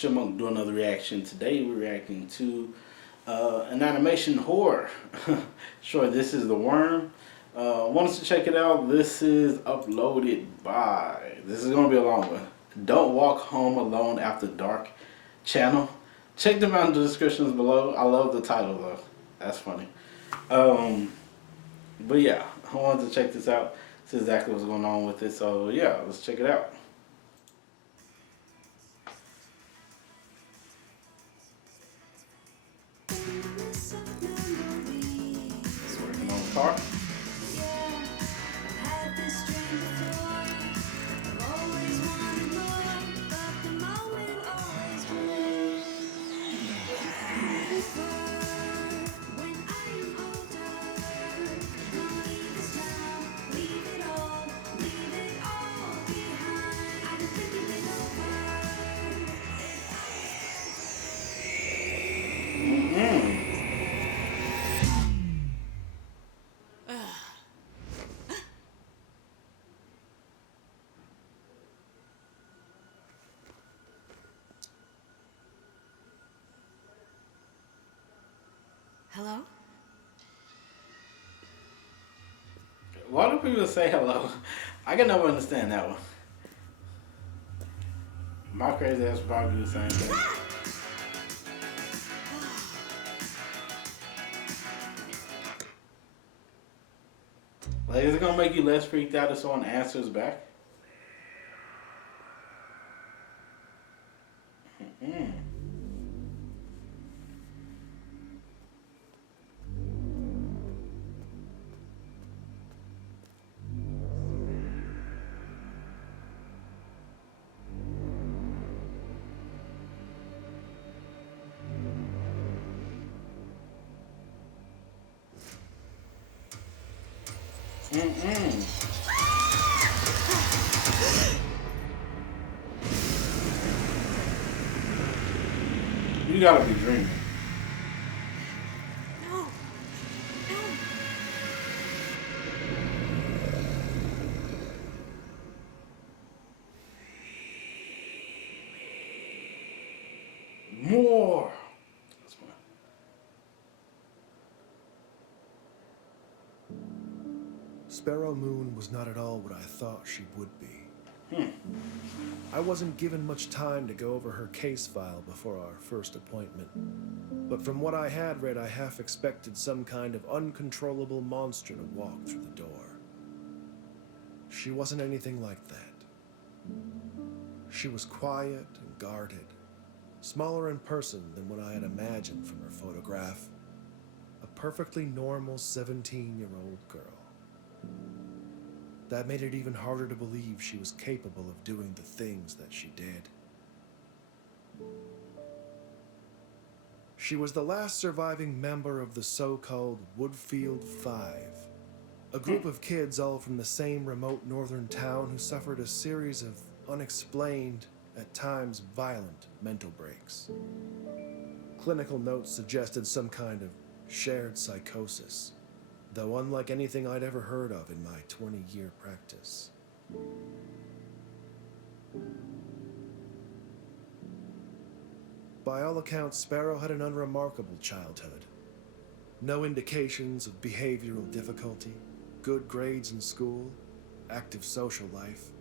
Chipmunk doing another reaction. Today we're reacting to an animation horror. Sure, this is The Worm. Wanted to check it out. This is uploaded by, this is going to be a long one, Don't Walk Home Alone After Dark channel. Check them out in the descriptions below. I love the title though. That's funny. But yeah, I wanted to check this out. See exactly what's going on with it. So yeah, let's check it out. Working on the car. Hello? Why do people say hello? I can never understand that one. My crazy ass probably do the same thing. Like, is it gonna make you less freaked out if someone answers back? Mm-mm. You gotta be dreaming. No. More. That's fine. Sparrow Moon was not at all what I thought she would be. I wasn't given much time to go over her case file before our first appointment, but from what I had read, I half expected some kind of uncontrollable monster to walk through the door. She wasn't anything like that. She was quiet and guarded, smaller in person than what I had imagined from her photograph. A perfectly normal 17-year-old girl. That made it even harder to believe she was capable of doing the things that she did. She was the last surviving member of the so-called Woodfield Five, a group of kids all from the same remote northern town who suffered a series of unexplained, at times violent, mental breaks. Clinical notes suggested some kind of shared psychosis, though unlike anything I'd ever heard of in my 20-year practice. By all accounts, Sparrow had an unremarkable childhood. No indications of behavioral difficulty, good grades in school, active social life,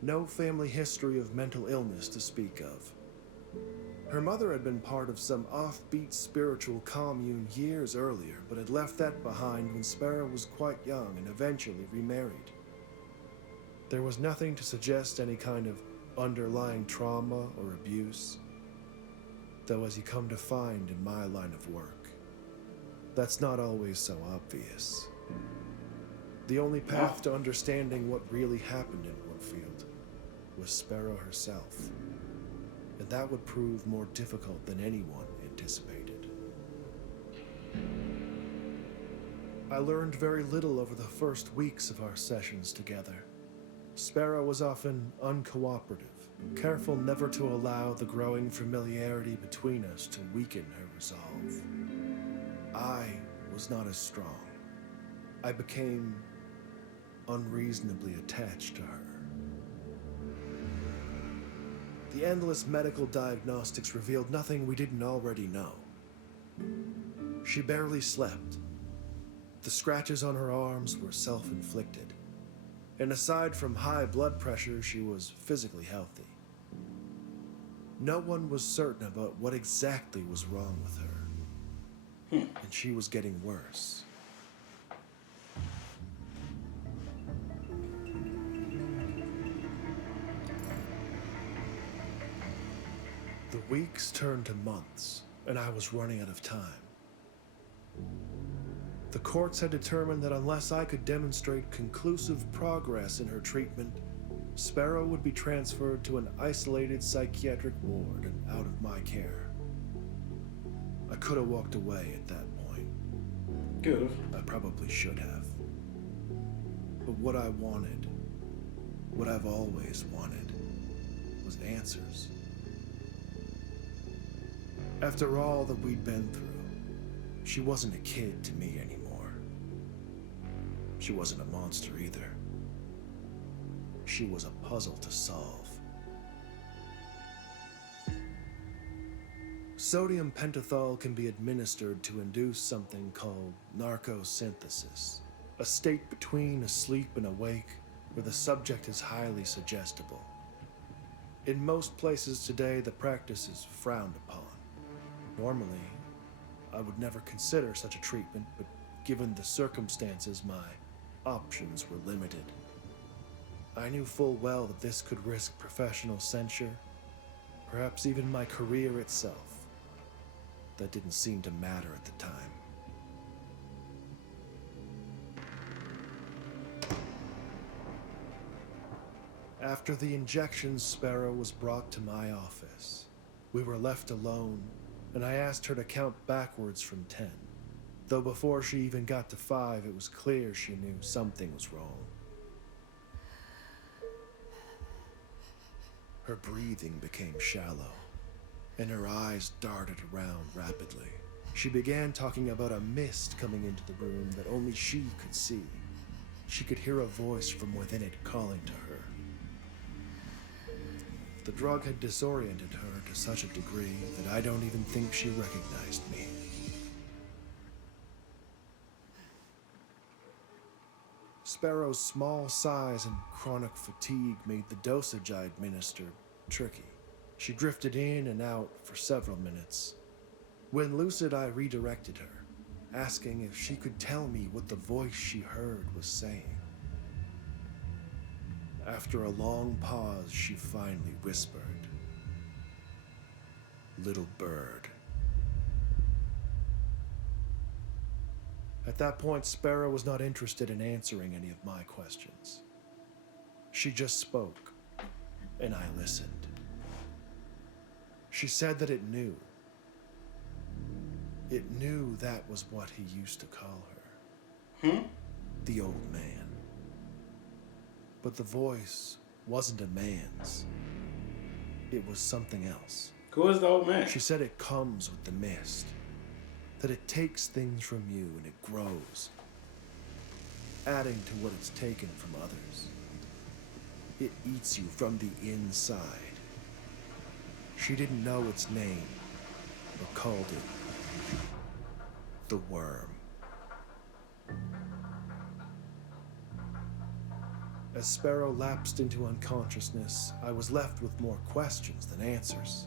no family history of mental illness to speak of. Her mother had been part of some offbeat spiritual commune years earlier, but had left that behind when Sparrow was quite young and eventually remarried. There was nothing to suggest any kind of underlying trauma or abuse, though as you come to find in my line of work, that's not always so obvious. The only path to understanding what really happened in Woodfield was Sparrow herself. And that would prove more difficult than anyone anticipated. I learned very little over the first weeks of our sessions together. Sparrow was often uncooperative, careful never to allow the growing familiarity between us to weaken her resolve. I was not as strong. I became unreasonably attached to her. The endless medical diagnostics revealed nothing we didn't already know. She barely slept. The scratches on her arms were self-inflicted. And aside from high blood pressure, she was physically healthy. No one was certain about what exactly was wrong with her. And she was getting worse. The weeks turned to months, and I was running out of time. The courts had determined that unless I could demonstrate conclusive progress in her treatment, Sparrow would be transferred to an isolated psychiatric ward and out of my care. I could have walked away at that point. Good. I probably should have. But what I wanted, what I've always wanted, was answers. After all that we'd been through, she wasn't a kid to me anymore. She wasn't a monster either. She was a puzzle to solve. Sodium pentothal can be administered to induce something called narcosynthesis, a state between asleep and awake where the subject is highly suggestible. In most places today, the practice is frowned upon. Normally, I would never consider such a treatment, but given the circumstances, my options were limited. I knew full well that this could risk professional censure, perhaps even my career itself. That didn't seem to matter at the time. After the injections, Sparrow was brought to my office. We were left alone, and I asked her to count backwards from 10. Though before she even got to 5, it was clear she knew something was wrong. Her breathing became shallow, and her eyes darted around rapidly. She began talking about a mist coming into the room that only she could see. She could hear a voice from within it calling to her. The drug had disoriented her to such a degree that I don't even think she recognized me. Sparrow's small size and chronic fatigue made the dosage I administered tricky. She drifted in and out for several minutes. When lucid, I redirected her, asking if she could tell me what the voice she heard was saying. After a long pause, she finally whispered, "Little bird." At that point, Sparrow was not interested in answering any of my questions. She just spoke, and I listened. She said that it knew. It knew that was what he used to call her. The old man. But the voice wasn't a man's. It was something else. Who is the old man? She said it comes with the mist. That it takes things from you and it grows, adding to what it's taken from others. It eats you from the inside. She didn't know its name, but called it the worm. As Sparrow lapsed into unconsciousness, I was left with more questions than answers.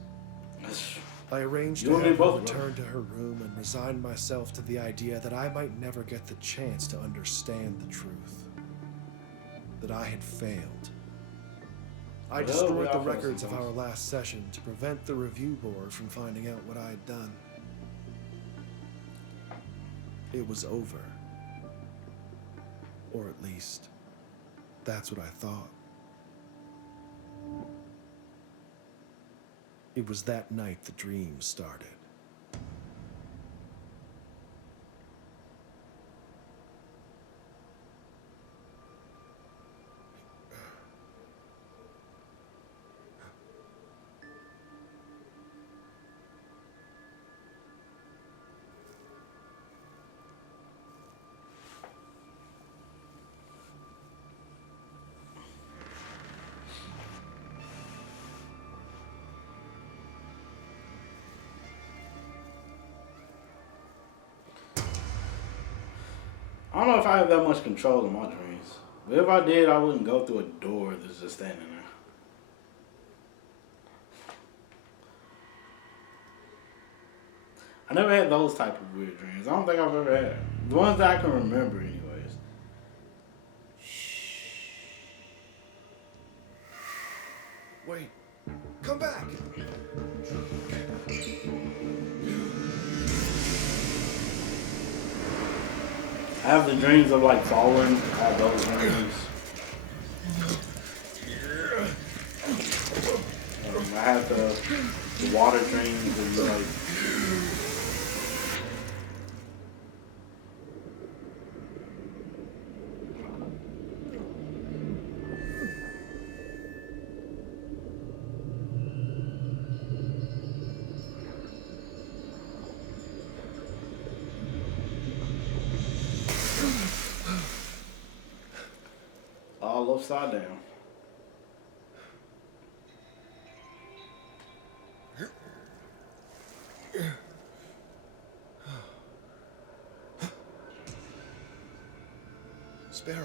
I arranged to have her return to her room and resigned myself to the idea that I might never get the chance to understand the truth. That I had failed. I destroyed the records of our last session to prevent the review board from finding out what I had done. It was over. Or at least, that's what I thought. It was that night the dream started. don't know if I have that much control in my dreams. But if I did, I wouldn't go through a door that's just standing there. I never had those type of weird dreams. I don't think I've ever had. The ones that I can remember, anyways. Wait. Come back. I have the dreams of like falling. I have those dreams. I have the water dreams and like. All upside down. Sparrow.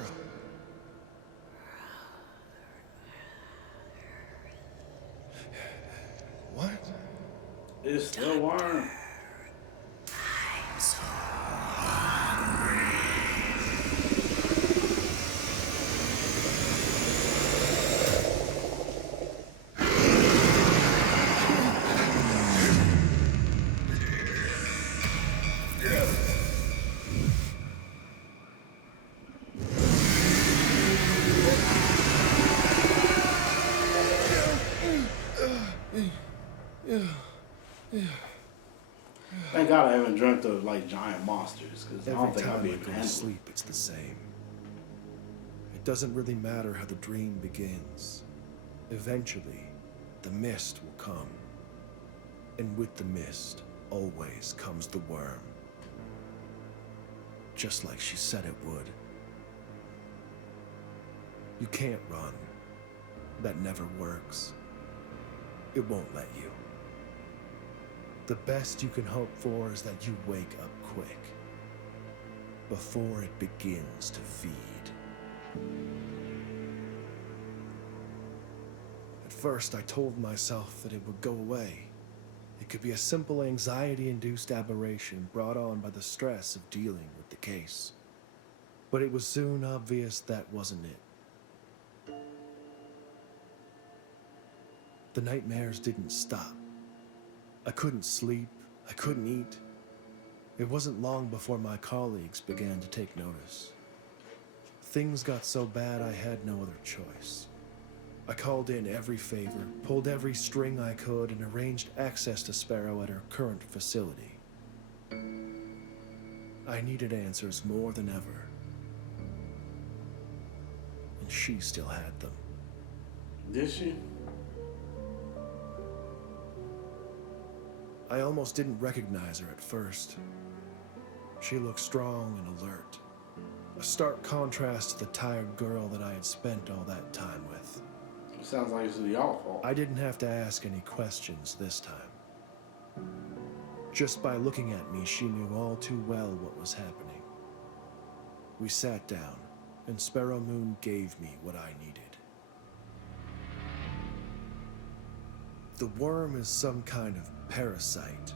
What? It's the worm. Thank God I haven't dreamt of like giant monsters, because I don't Every think I'd time be I able to go to handle it. sleep, it's the same. It doesn't really matter how the dream begins. Eventually, the mist will come. And with the mist, always comes the worm. Just like she said it would. You can't run. That never works. It won't let you. The best you can hope for is that you wake up quick, before it begins to feed. At first, I told myself that it would go away. It could be a simple anxiety-induced aberration brought on by the stress of dealing with the case. But it was soon obvious that wasn't it. The nightmares didn't stop. I couldn't sleep, I couldn't eat. It wasn't long before my colleagues began to take notice. Things got so bad I had no other choice. I called in every favor, pulled every string I could, and arranged access to Sparrow at her current facility. I needed answers more than ever. And she still had them. Did she? I almost didn't recognize her at first. She looked strong and alert. A stark contrast to the tired girl that I had spent all that time with. It sounds like it's y'all fault. I didn't have to ask any questions this time. Just by looking at me, she knew all too well what was happening. We sat down, and Sparrow Moon gave me what I needed. The worm is some kind of parasite.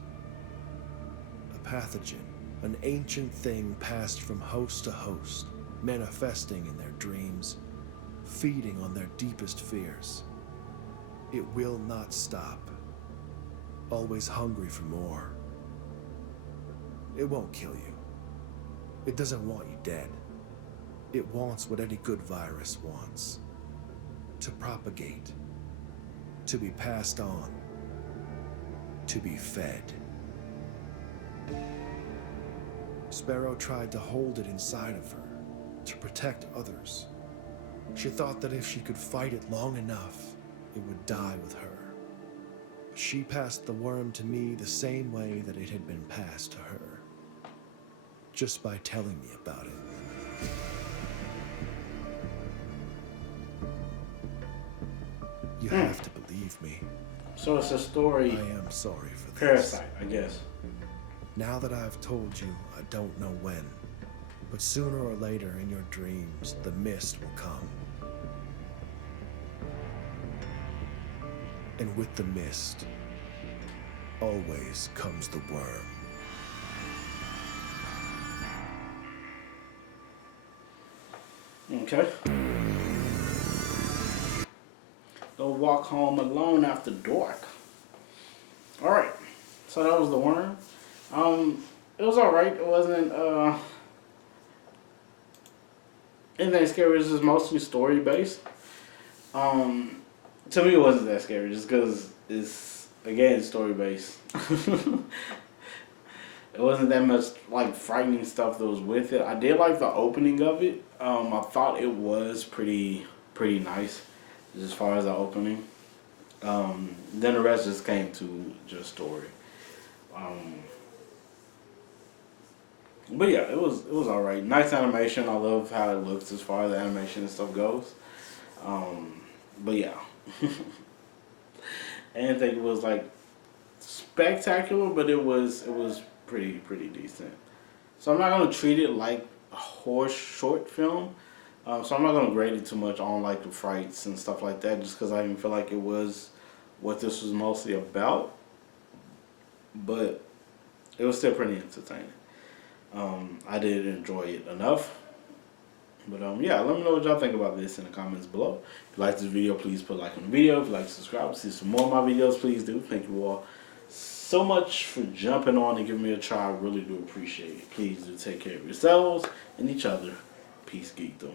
A pathogen, an ancient thing passed from host to host, manifesting in their dreams, feeding on their deepest fears. It will not stop, always hungry for more. It won't kill you. It doesn't want you dead. It wants what any good virus wants. To propagate. To be passed on. To be fed. Sparrow tried to hold it inside of her, to protect others. She thought that if she could fight it long enough, it would die with her. She passed the worm to me the same way that it had been passed to her, just by telling me about it. You have to believe me. So it's a story. I am sorry for this. Parasite, I guess. Now that I've told you, I don't know when, But sooner or later in your dreams, the mist will come. And with the mist, always comes the worm. Okay. Don't walk home alone after dark. Alright. So that was the worm. It was alright. It wasn't anything scary. It was just mostly story based. To me it wasn't that scary just because it's again story based. It wasn't that much like frightening stuff that was with it. I did like the opening of it. I thought it was pretty nice as far as the opening. Then the rest just came to just story. But yeah, it was alright. Nice animation. I love how it looks as far as the animation and stuff goes. But yeah. I didn't think it was like spectacular, but it was pretty decent. So I'm not gonna treat it like a horror short film. So I'm not gonna grade it too much on like the frights and stuff like that, just because I didn't feel like it was what this was mostly about. But it was still pretty entertaining. I did enjoy it enough. But yeah, let me know what y'all think about this in the comments below. If you like this video, please put a like on the video. If you like to subscribe to see some more of my videos, please do. Thank you all so much for jumping on and giving me a try. I really do appreciate it. Please do take care of yourselves and each other. Peace, geekdom.